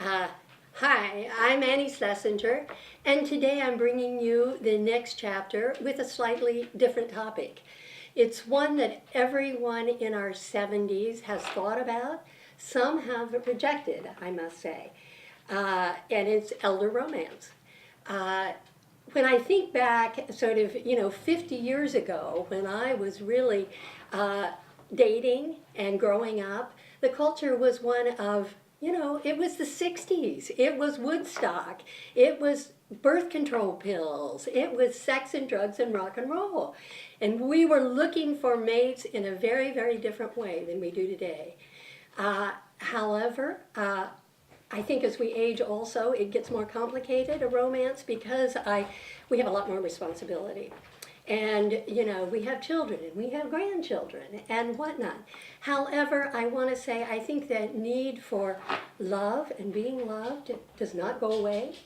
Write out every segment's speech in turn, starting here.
Uh, Hi, I'm Annie Schlesinger, and today I'm bringing you the next chapter with a slightly different topic. It's one that everyone in our 70s has thought about. Some have rejected, I must say, and it's elder romance. When I think back, 50 years ago, when I was really dating and growing up, the culture was one of, it was the 60s. It was Woodstock. It was birth control pills. It was sex and drugs and rock and roll. And we were looking for mates in a very, very different way than we do today. However, I think as we age also, it gets more complicated, a romance, because we have a lot more responsibility. And, we have children and we have grandchildren and whatnot. However, I want to say I think that need for love and being loved does not go away.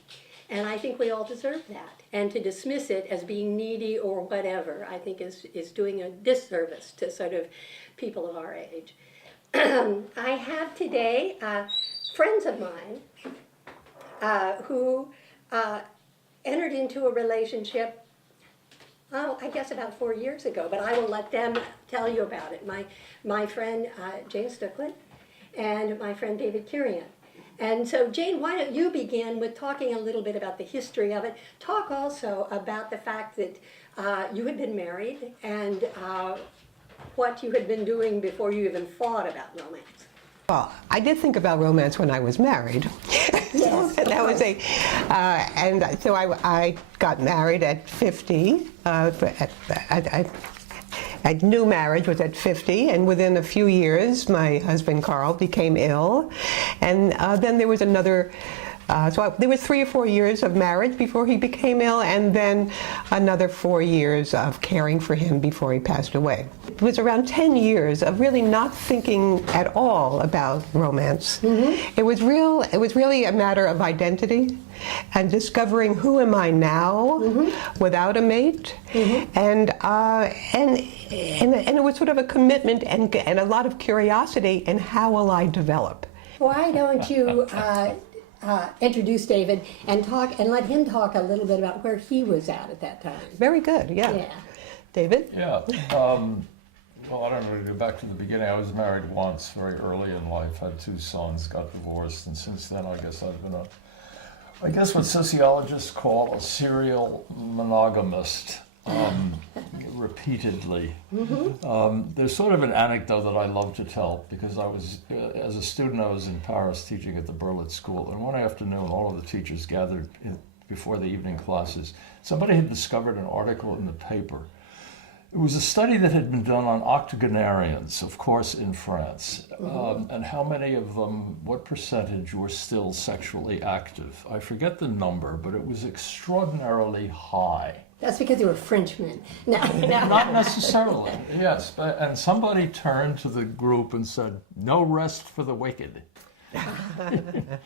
And I think we all deserve that. And to dismiss it as being needy or whatever, I think is doing a disservice to sort of people of our age. I have today friends of mine who entered into a relationship I guess about 4 years ago, but I will let them tell you about it. My friend Jayne Stuecklen and my friend David Kirian. And so Jayne, why don't you begin with talking a little bit about the history of it. Talk also about the fact that you had been married and what you had been doing before you even thought about romance. Well, I did think about romance when I was married. Yes, and that was and so I got married at 50. I knew marriage was at 50, and within a few years, my husband Carl became ill, and then there was another. There was 3 or 4 years of marriage before he became ill, and then another 4 years of caring for him before he passed away. It was around 10 years of really not thinking at all about romance. Mm-hmm. It was really a matter of identity and discovering who am I now mm-hmm. without a mate, mm-hmm. and it was sort of a commitment and a lot of curiosity in how will I develop. Why don't you introduce David and let him talk a little bit about where he was at that time. Very good, yeah. David? Yeah, well, I don't know, to go back to the beginning, I was married once very early in life, had 2 sons, got divorced, and since then I guess I've been what sociologists call a serial monogamist. Repeatedly. Mm-hmm. There's sort of an anecdote that I love to tell because as a student, I was in Paris teaching at the Berlitz School, and one afternoon, all of the teachers gathered before the evening classes. Somebody had discovered an article in the paper. It was a study that had been done on octogenarians, of course, in France, and how many of them, what percentage were still sexually active. I forget the number, but it was extraordinarily high. That's because they were Frenchmen. No. Not necessarily, yes. And somebody turned to the group and said, "No rest for the wicked." And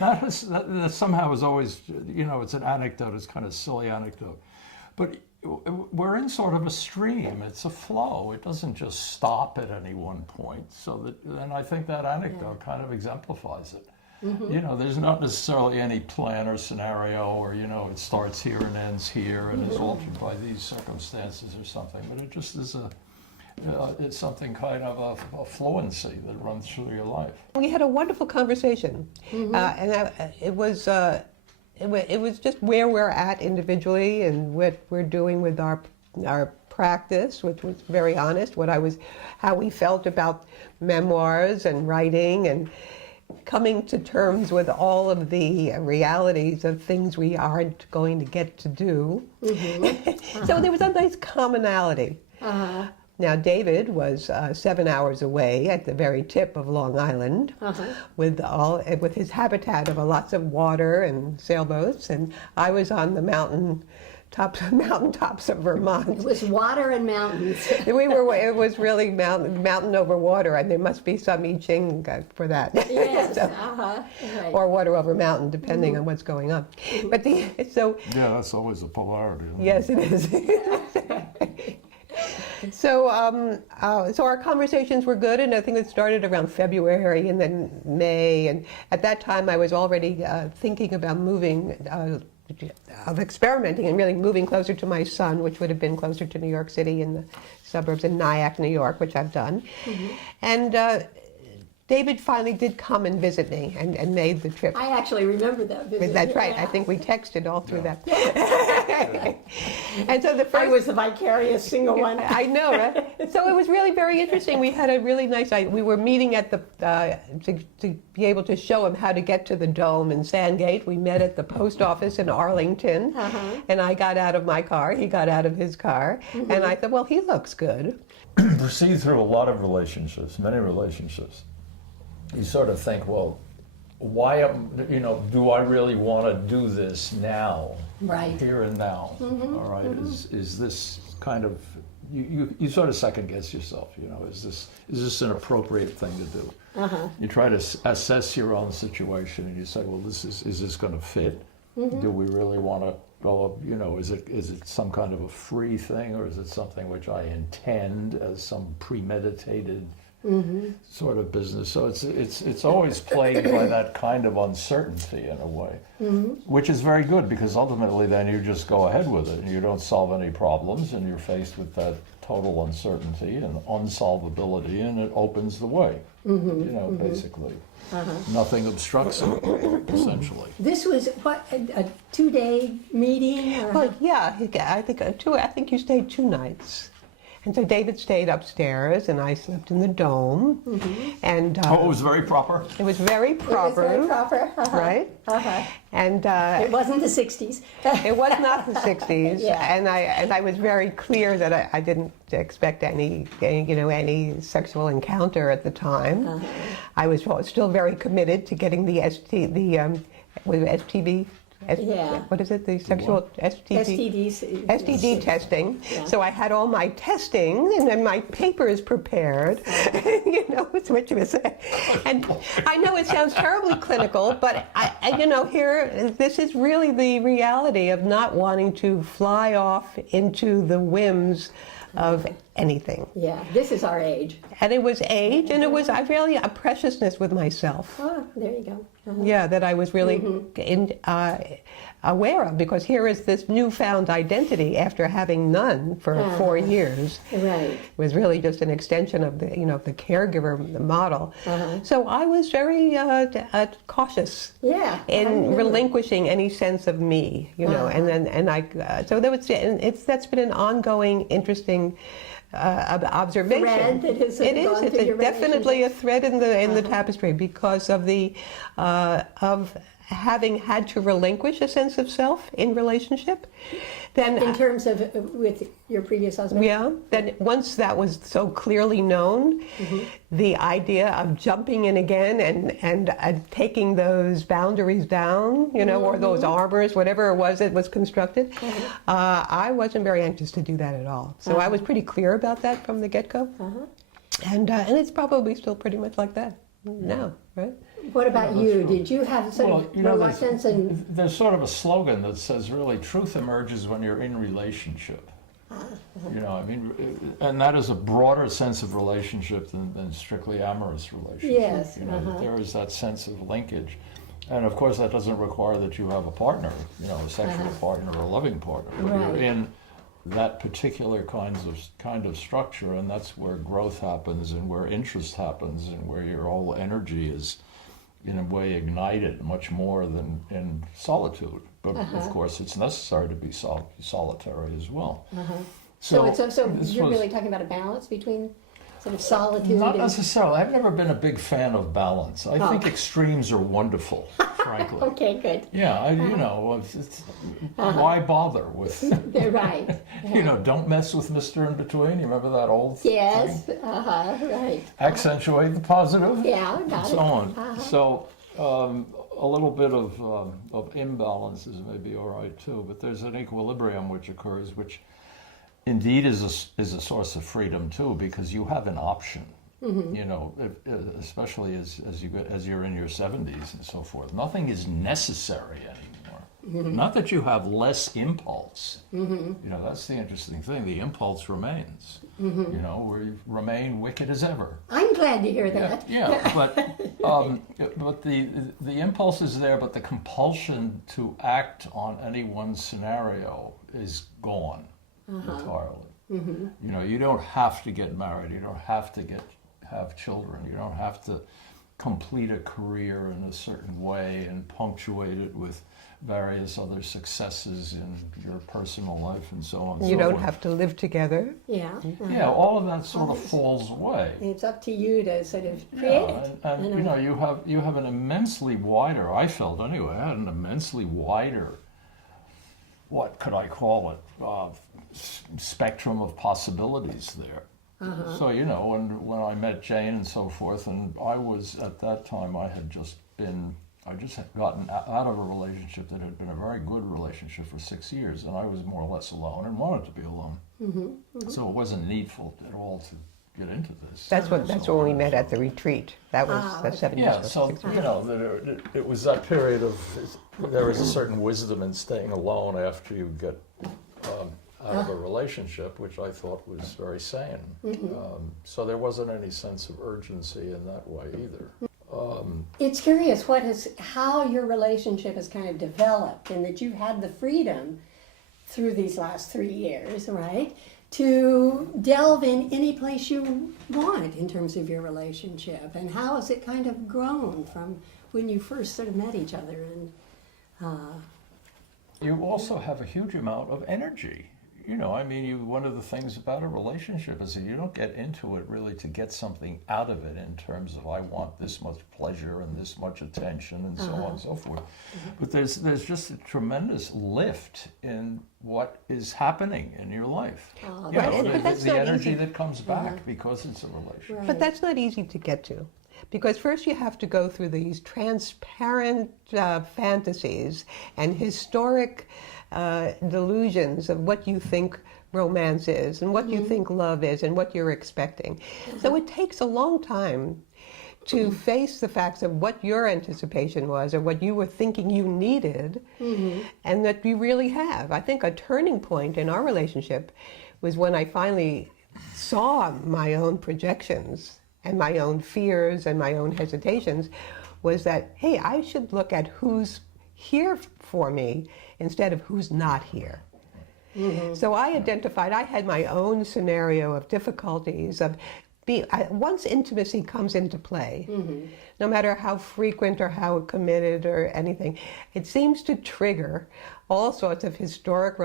that somehow is always, it's an anecdote, it's kind of a silly anecdote. But we're in sort of a stream, it's a flow. It doesn't just stop at any one point. And I think that anecdote kind of exemplifies it. Mm-hmm. There's not necessarily any plan or scenario or, it starts here and ends here and is altered by these circumstances or something, but it just is it's something kind of a fluency that runs through your life. We had a wonderful conversation, mm-hmm. It was just where we're at individually and what we're doing with our practice, which was very honest, how we felt about memoirs and writing and coming to terms with all of the realities of things we aren't going to get to do. Mm-hmm. So there was a nice commonality. Uh-huh. Now David was 7 hours away at the very tip of Long Island uh-huh. with his habitat of lots of water and sailboats, and I was on the mountaintops of Vermont. It was water and mountains. It was really mountain over water, and there must be some I Ching for that. Yes, right. Or water over mountain, depending on what's going on. But yeah, that's always a polarity. Yes, it is. So our conversations were good, and I think it started around February and then May. And at that time, I was already thinking about moving, of experimenting and really moving closer to my son, which would have been closer to New York City in the suburbs in Nyack, New York, which I've done. And David finally did come and visit me and made the trip. I actually remember that visit. That's right. Yeah. I think we texted all through that. And so the first, I was the vicarious single one. I know, right? So it was really very interesting. We had a really nice night. We were meeting at the to be able to show him how to get to the Dome in Sandgate. We met at the post office in Arlington, and I got out of my car. He got out of his car, and I thought, well, he looks good. Proceed through a lot of relationships, many relationships. You sort of think, well, why, do I really want to do this now? Right. Here and now. All right. Is this kind of, you sort of second guess yourself, is this an appropriate thing to do? You try to assess your own situation and you say, well, is this going to fit? Do we really want to go, is it some kind of a free thing, or is it something which I intend as some premeditated sort of business? So it's always plagued by that kind of uncertainty in a way, which is very good, because ultimately then you just go ahead with it and you don't solve any problems, and you're faced with that total uncertainty and unsolvability, and it opens the way. Basically nothing obstructs it, essentially. This was what, a 2-day meeting? Or? Well, yeah, I think you stayed 2 nights. And so David stayed upstairs, and I slept in the Dome. And It was very proper. it was very proper. It was very proper. Right? And It wasn't the 60s. it was not the 60s. Yeah. And I was very clear that I didn't expect any sexual encounter at the time. I was still very committed to getting the STD. Yeah. What is it? The sexual STD testing. Yeah. So I had all my testing and then my papers prepared. It's what you would say. And I know it sounds terribly clinical, but this is really the reality of not wanting to fly off into the whims of anything. Yeah, this is our age. And it was age, and it was really a preciousness with myself. Oh, there you go. Yeah, that I was really aware of, because here is this newfound identity after having none for 4 years. Right. It was really just an extension of the the caregiver model. So I was very cautious in relinquishing any sense of me, that's been an ongoing, interesting observation. Thread that has It gone is. through your It's definitely a thread in the tapestry, because of the of having had to relinquish a sense of self in relationship. Then In terms of with your previous husband? yeah, then once that was so clearly known, the idea of jumping in again and taking those boundaries down, or those armors, whatever it was that was constructed, I wasn't very anxious to do that at all. So I was pretty clear about that from the get-go. And it's probably still pretty much like that now, right? What about you? Did you have some reluctance? There's sort of a slogan that says, really, truth emerges when you're in relationship. And that is a broader sense of relationship than strictly amorous relationship. Yes. There is that sense of linkage. And of course, that doesn't require that you have a partner, a sexual partner or a loving partner. But you're in that particular kind of structure, and that's where growth happens, and where interest happens, and where your whole energy is, in a way, ignited much more than in solitude. But of course, it's necessary to be solitary as well. So you're really talking about a balance between sort of solitude? Not necessarily. I've never been a big fan of balance. I think extremes are wonderful, frankly. Okay, good. Yeah, why bother with? They're right. Don't mess with Mr. In Between. You remember that old Yes. thing? Right. Accentuate the positive. Yeah, got and it. so on. So a little bit of imbalances may be all right too, but there's an equilibrium which occurs, which indeed is a source of freedom too, because you have an option. Especially as you're in your 70s and so forth. Nothing is necessary anymore. Not that you have less impulse. You know, that's the interesting thing. The impulse remains. You know, we remain wicked as ever. I'm glad to hear that. Yeah, but the impulse is there, but the compulsion to act on any one scenario is gone entirely. You know, you don't have to get married. You don't have to have children. You don't have to complete a career in a certain way and punctuate it with various other successes in your personal life and so on. And You so don't forth. have to live together. Yeah. Yeah, all of that sort of falls away. It's up to you to sort of create it. And you you know. know, you have an immensely wider. I felt anyway. I had an immensely wider. What could I call it? Spectrum of possibilities there. So you know, when I met Jayne and so forth, and I was at that time, I had gotten out of a relationship that had been a very good relationship for 6 years, and I was more or less alone and wanted to be alone. So it wasn't needful at all to get into this. That's when we met at the retreat. That's 7 years Yeah, ago. so 6 years you know, it was that period of there was a certain wisdom in staying alone after you get out of a relationship, which I thought was very sane. So there wasn't any sense of urgency in that way either. It's curious how your relationship has kind of developed, and that you had the freedom through these last 3 years, right, to delve in any place you want in terms of your relationship, and how has it kind of grown from when you first sort of met each other? And You also have a huge amount of energy. You know, I mean, one of the things about a relationship is that you don't get into it really to get something out of it in terms of I want this much pleasure and this much attention and so on and so forth. But there's just a tremendous lift in what is happening in your life. You Right, know, but that's the not energy easy. that comes back because it's a relationship. But that's not easy to get to, because first you have to go through these transparent fantasies and historic delusions of what you think romance is and what you think love is and what you're expecting. So it takes a long time to face the facts of what your anticipation was or what you were thinking you needed and that you really have. I think a turning point in our relationship was when I finally saw my own projections and my own fears and my own hesitations, was that, hey, I should look at who's here for me instead of who's not here. So I identified, I had my own scenario of difficulties of once intimacy comes into play, no matter how frequent or how committed or anything, it seems to trigger all sorts of historic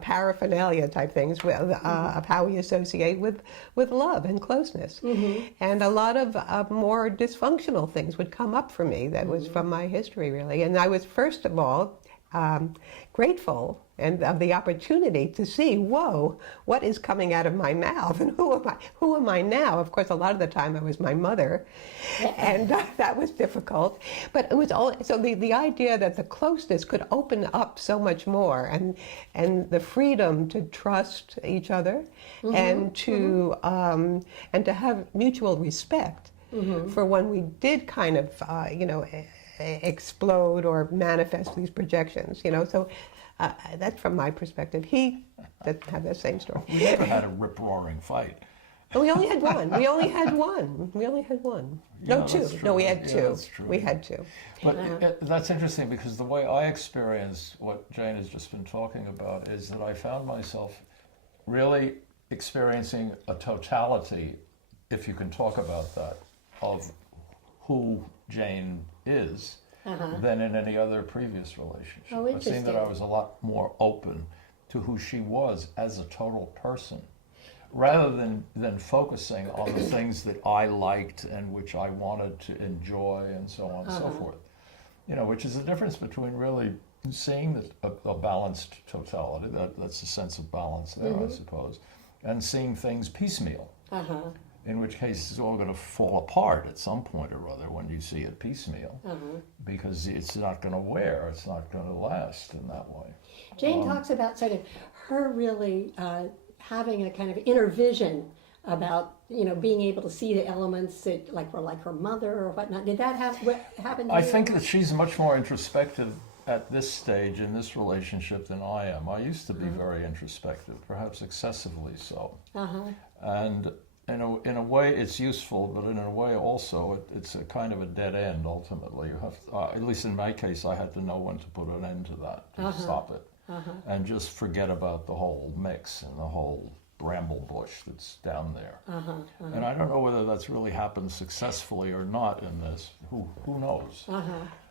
paraphernalia type things of how we associate with love and closeness. And a lot of more dysfunctional things would come up for me that was from my history, really. And I was, first of all, grateful and of the opportunity to see, whoa, what is coming out of my mouth, and who am I now? Of course, a lot of the time I was my mother, and that was difficult. But it was all, so the idea that the closeness could open up so much more, and the freedom to trust each other, and to have mutual respect for when we did kind of, explode or manifest these projections, so that's from my perspective. He doesn't have that same story. We never had a rip-roaring fight. We only had one. We only had one. Yeah, No, two. that's true. No, we had Yeah, two. that's true. We had two. But that's interesting, because the way I experience what Jayne has just been talking about is that I found myself really experiencing a totality, if you can talk about that, of who Jayne is than in any other previous relationship. Oh, I've seen that I interesting. was a lot more open to who she was as a total person, rather than focusing on the things that I liked and which I wanted to enjoy and so on and so forth. Which is the difference between really seeing a balanced totality, that's a sense of balance there, I suppose, and seeing things piecemeal. In which case it's all going to fall apart at some point or other when you see it piecemeal, because it's not going to wear, it's not going to last in that way. Jayne talks about sort of her really having a kind of inner vision about, being able to see the elements that were like her mother or whatnot. Did that happen to I you? think that she's much more introspective at this stage in this relationship than I am. I used to be very introspective, perhaps excessively so. And in a way it's useful, but in a way also it's a kind of a dead end ultimately. You have to, at least in my case, I had to know when to put an end to that, to stop it, and just forget about the whole mix and the whole bramble bush that's down there. And I don't know whether that's really happened successfully or not in this. Who knows?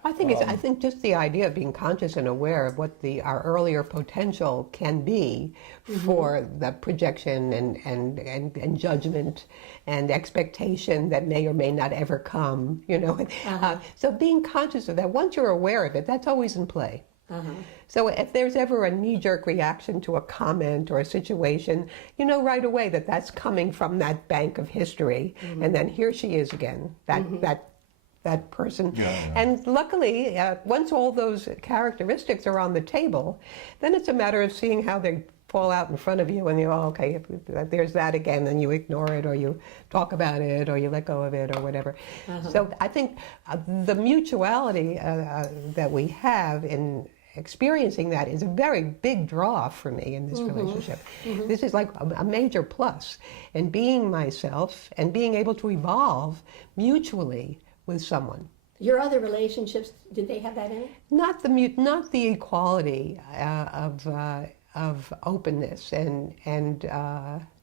I think I think just the idea of being conscious and aware of what our earlier potential can be for the projection and judgment and expectation that may or may not ever come, you know. So being conscious of that, once you're aware of it, that's always in play. So if there's ever a knee-jerk reaction to a comment or a situation, you know right away that that's coming from that bank of history, and then here she is again, that person. And luckily, once all those characteristics are on the table, then it's a matter of seeing how they fall out in front of you, and you go, oh, okay, if there's that again, then you ignore it, or you talk about it, or you let go of it, or whatever. So I think the mutuality that we have in experiencing that is a very big draw for me in this relationship. This is like a major plus, and being myself and being able to evolve mutually with someone. Your other relationships, did they have that in it? Not the equality of openness and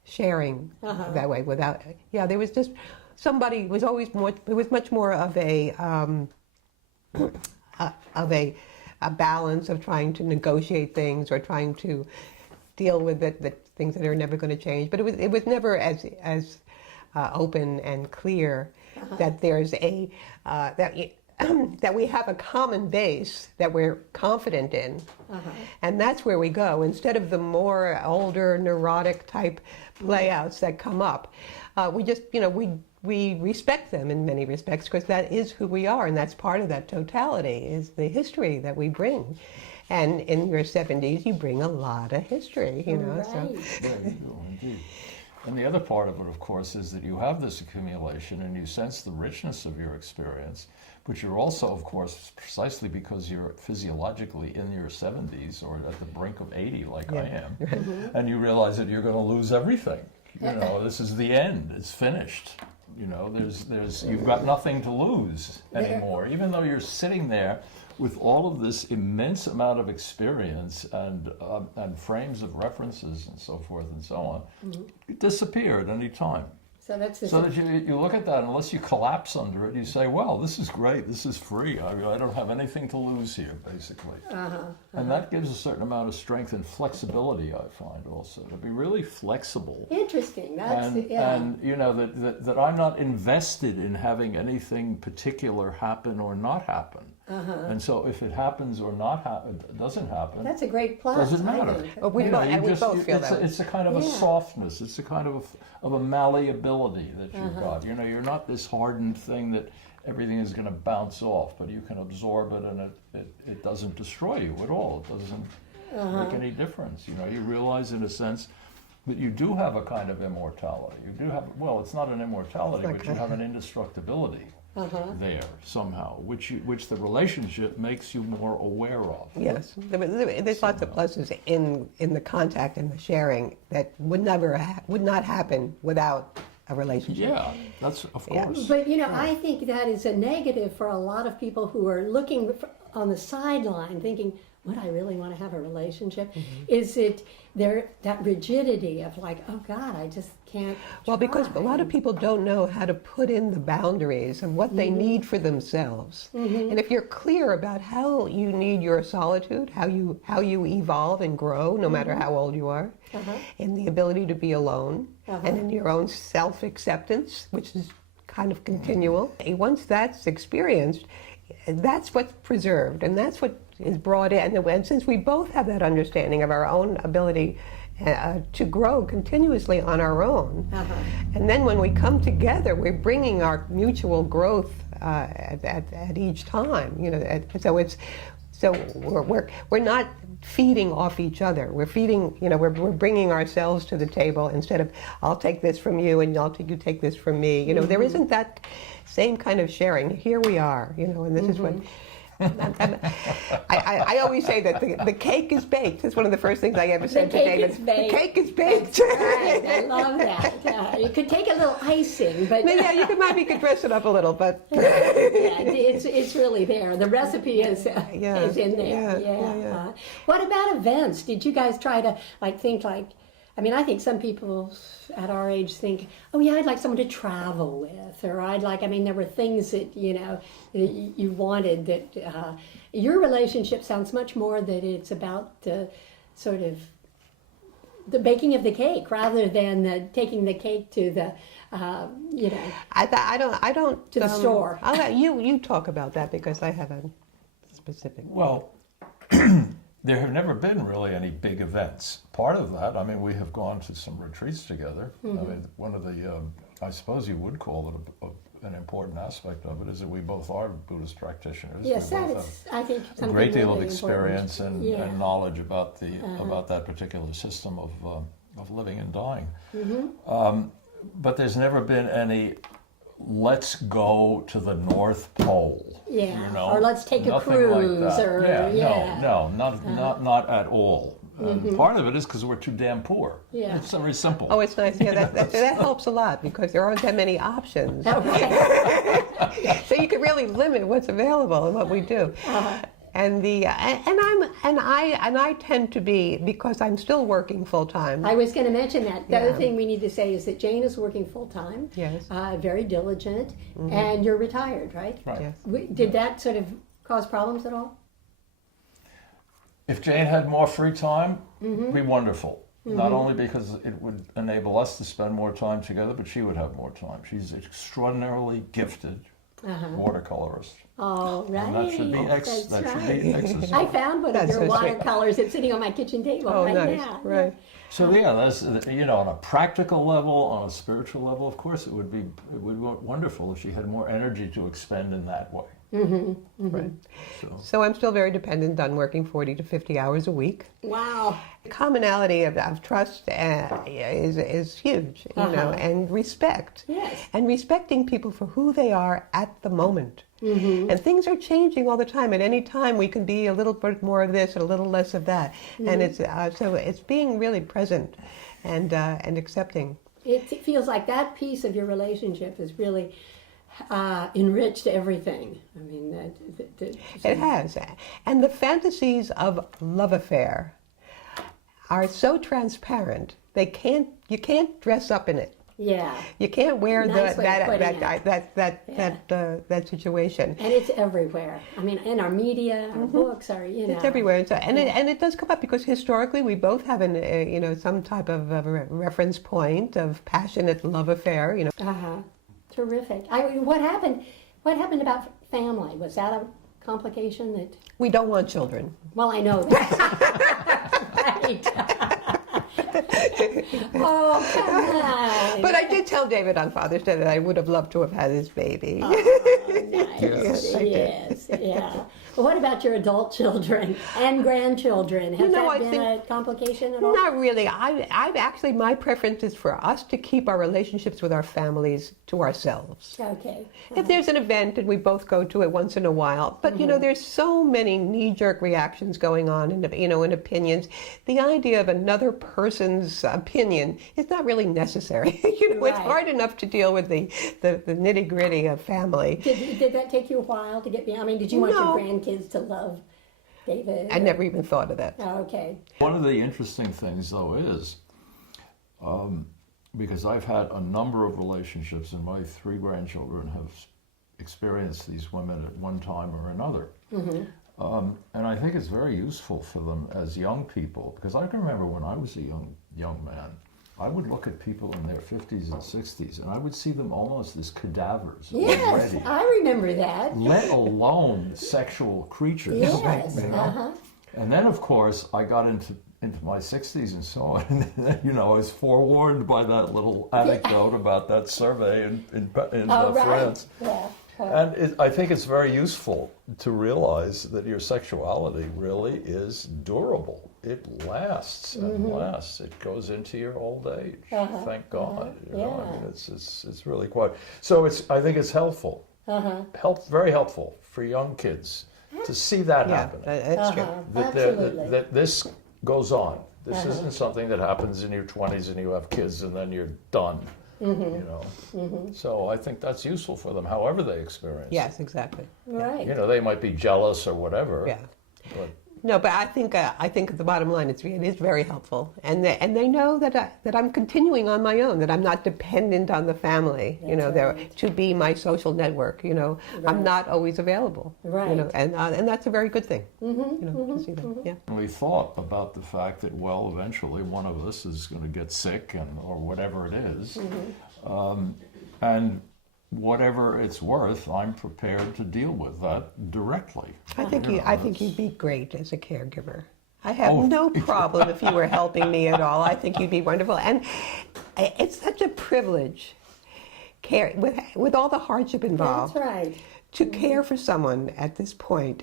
sharing that way without. Yeah, there was just somebody was always more. It was much more of a balance of trying to negotiate things or trying to deal with the things that are never going to change. But it was never as open and clear that there's that we have a common base that we're confident in, and that's where we go instead of the more older neurotic type playouts that come up. We just we respect them in many respects because that is who we are, and that's part of that totality is the history that we bring. And in your 70s, you bring a lot of history, you know. Right. So. Yeah, you do, indeed. And the other part of it, of course, is that you have this accumulation and you sense the richness of your experience, but you're also, of course, precisely because you're physiologically in your 70s or at the brink of 80 like I am, and you realize that you're going to lose everything. You know, this is the end. It's finished. You know, you've got nothing to lose anymore, even though you're sitting there with all of this immense amount of experience and frames of references and so forth and so on. It disappear at any time. So that's So that you look at that, unless you collapse under it, you say, well, this is great, this is free. I don't have anything to lose here, basically. And that gives a certain amount of strength and flexibility, I find, also, to be really flexible. Interesting. That's And you know, that I'm not invested in having anything particular happen or not happen. And so if it happens or doesn't happen, that's a great plus. doesn't matter. I think. But we both feel that. It's a kind of a softness. It's a kind of a malleability that you've got. You know, you're not this hardened thing that everything is going to bounce off, but you can absorb it, and it doesn't destroy you at all. It doesn't make any difference. You know, you realize in a sense that you do have a kind of immortality. You do have, well, it's not an immortality, but you have an indestructibility. There somehow, which the relationship makes you more aware of. Yes, there's lots of pluses in the contact and the sharing that would not happen without a relationship. Yeah, that's of course. But you know, I think that is a negative for a lot of people who are looking on the sideline, thinking, would I really want to have a relationship? Is it that rigidity of like, oh God, I just can't. Well, because a lot of people don't know how to put in the boundaries of what they need for themselves. And if you're clear about how you need your solitude, how you evolve and grow, no matter how old you are, in the ability to be alone, and in your own self-acceptance, which is kind of continual. Once that's experienced, that's what's preserved, and that's what is brought in. And since we both have that understanding of our own ability to grow continuously on our own, and then when we come together, we're bringing our mutual growth at each time. You know, so we're not feeding off each other. We're feeding. You know, we're bringing ourselves to the table instead of I'll take this from you and you take this from me. You know, there isn't that same kind of sharing. Here we are. You know, and this is what. I always say that the cake is baked. It's one of the first things I ever said to cake David. is baked. The cake is baked. That's right. I love that. You could take a little icing, but Yeah, you could dress it up a little, but yeah, it's really there. The recipe is in there. Yeah. What about events? Did you guys try to think I mean, I think some people at our age think, oh yeah, I'd like someone to travel with, or there were things that, you wanted that, your relationship sounds much more that it's about the sort of the baking of the cake rather than taking the cake to the, I don't to the store. I'll let you talk about that because I have a specific. Well, there have never been really any big events. Part of that, I mean, we have gone to some retreats together. I mean, one of the, I suppose you would call it an important aspect of it is that we both are Buddhist practitioners. Yes, we that both is, I think, have a great deal of really experience and, important. and knowledge about about that particular system of living and dying. But there's never been any. Let's go to the North Pole. Yeah, or let's take a Nothing cruise, like that. or No, not at all. Part of it is because we're too damn poor. Yeah. It's very simple. Oh, it's nice. Yeah, that helps a lot because there aren't that many options. Okay. So you can really limit what's available and what we do. And I tend to be, because I'm still working full time. I was going to mention that. The other thing we need to say is that Jayne is working full time. Yes. Very diligent, and you're retired, right? Right. Yes. Did that sort of cause problems at all? If Jayne had more free time, it'd be wonderful. Not only because it would enable us to spend more time together, but she would have more time. She's extraordinarily gifted watercolorist. Oh, right. And that should be exercised. I found one of That's your so sweet. watercolors. It's sitting on my kitchen table Oh, right nice. now. Right. So yeah, that's on a practical level, on a spiritual level, of course, it would be wonderful if she had more energy to expend in that way. Right. So I'm still very dependent on working 40 to 50 hours a week. Wow. The commonality of trust is huge, and respect. Yes. And respecting people for who they are at the moment. And things are changing all the time. At any time, we can be a little bit more of this and a little less of that. And it's so it's being really present and accepting. It feels like that piece of your relationship has really enriched everything. I mean, It has. And the fantasies of love affair are so transparent. You can't dress up in it. Yeah. You can't wear Nice way of putting that situation. And it's everywhere. I mean, in our media, our books, It's everywhere, and it does come up because historically we both have some type of reference point of passionate love affair. Terrific. What happened about family? Was that a complication that? We don't want children. Well, I know that. Right. Oh, come on. But I did tell David on Father's Day that I would have loved to have had his baby. Nice. Yes. Yeah. Well, what about your adult children and grandchildren? Has that been a complication at all? Not really. I've actually, my preference is for us to keep our relationships with our families to ourselves. Okay. If there's an event and we both go to it once in a while, but there's so many knee-jerk reactions going on, and in opinions. The idea of another person's opinion is not really necessary. It's hard enough to deal with the nitty-gritty of family. Did that take you a while to get beyond? I mean, did you want your grandkids to love David? I never even thought of that. Oh, okay. One of the interesting things, though, is because I've had a number of relationships, and my 3 grandchildren have experienced these women at one time or another. And I think it's very useful for them as young people, because I can remember when I was a young man, I would look at people in their 50s and 60s, and I would see them almost as cadavers Yes, already, I remember that. let alone sexual creatures. Yes. And then, of course, I got into my 60s and so on, and I was forewarned by that little anecdote about that survey in France. Yeah. And I think it's very useful to realize that your sexuality really is durable. It lasts and lasts. It goes into your old age. Thank God. I mean, it's really quite. So I think it's helpful. Very helpful for young kids to see that Yeah, happen. that's true. Absolutely. That this goes on. This isn't something that happens in your 20s and you have kids and then you're done. You know, so I think that's useful for them, however they experience. Yes, exactly. Right. You know, they might be jealous or whatever. Yeah. But No, but I think the bottom line is it is very helpful, and they know that I'm continuing on my own, that I'm not dependent on the family. You know, they're to be my social network. You know, I'm not always available. Right. You know, and that's a very good thing. You know, to see that. Yeah. And we thought about the fact that, well, eventually one of us is going to get sick or whatever it is. And whatever it's worth, I'm prepared to deal with that directly. I think you'd be great as a caregiver. I have Oh. no problem if you were helping me at all. I think you'd be wonderful, and it's such a privilege, with all the hardship involved. That's right. To care for someone at this point.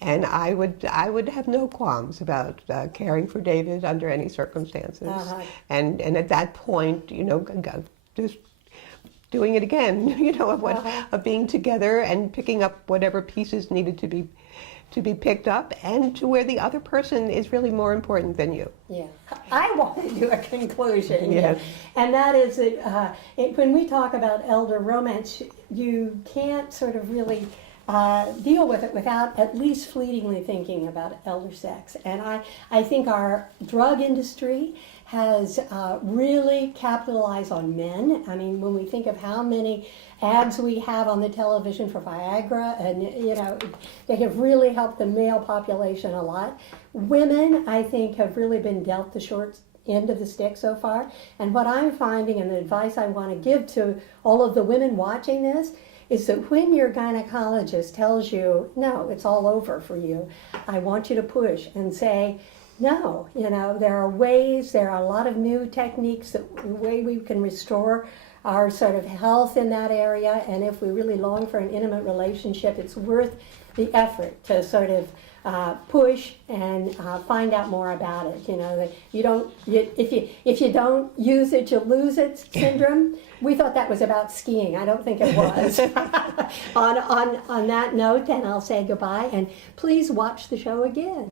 And I would have no qualms about caring for David under any circumstances. And at that point, you know, just doing it again, you know, of being together and picking up whatever pieces needed to be picked up, and to where the other person is really more important than you. Yeah, I want to do a conclusion. Yes. And that is that when we talk about elder romance, you can't sort of really deal with it without at least fleetingly thinking about elder sex. And I think our drug industry has really capitalized on men. I mean, when we think of how many ads we have on the television for Viagra, and you know, they have really helped the male population a lot. Women, I think, have really been dealt the short end of the stick so far. And what I'm finding, and the advice I want to give to all of the women watching this, is that when your gynecologist tells you, no, it's all over for you, I want you to push and say, no, you know, there are ways, there are a lot of new techniques, the way we can restore our sort of health in that area. And if we really long for an intimate relationship, it's worth the effort to sort of push and find out more about it. You know, that if you don't use it, you lose it syndrome. We thought that was about skiing. I don't think it was. On that note, then I'll say goodbye, and please watch the show again.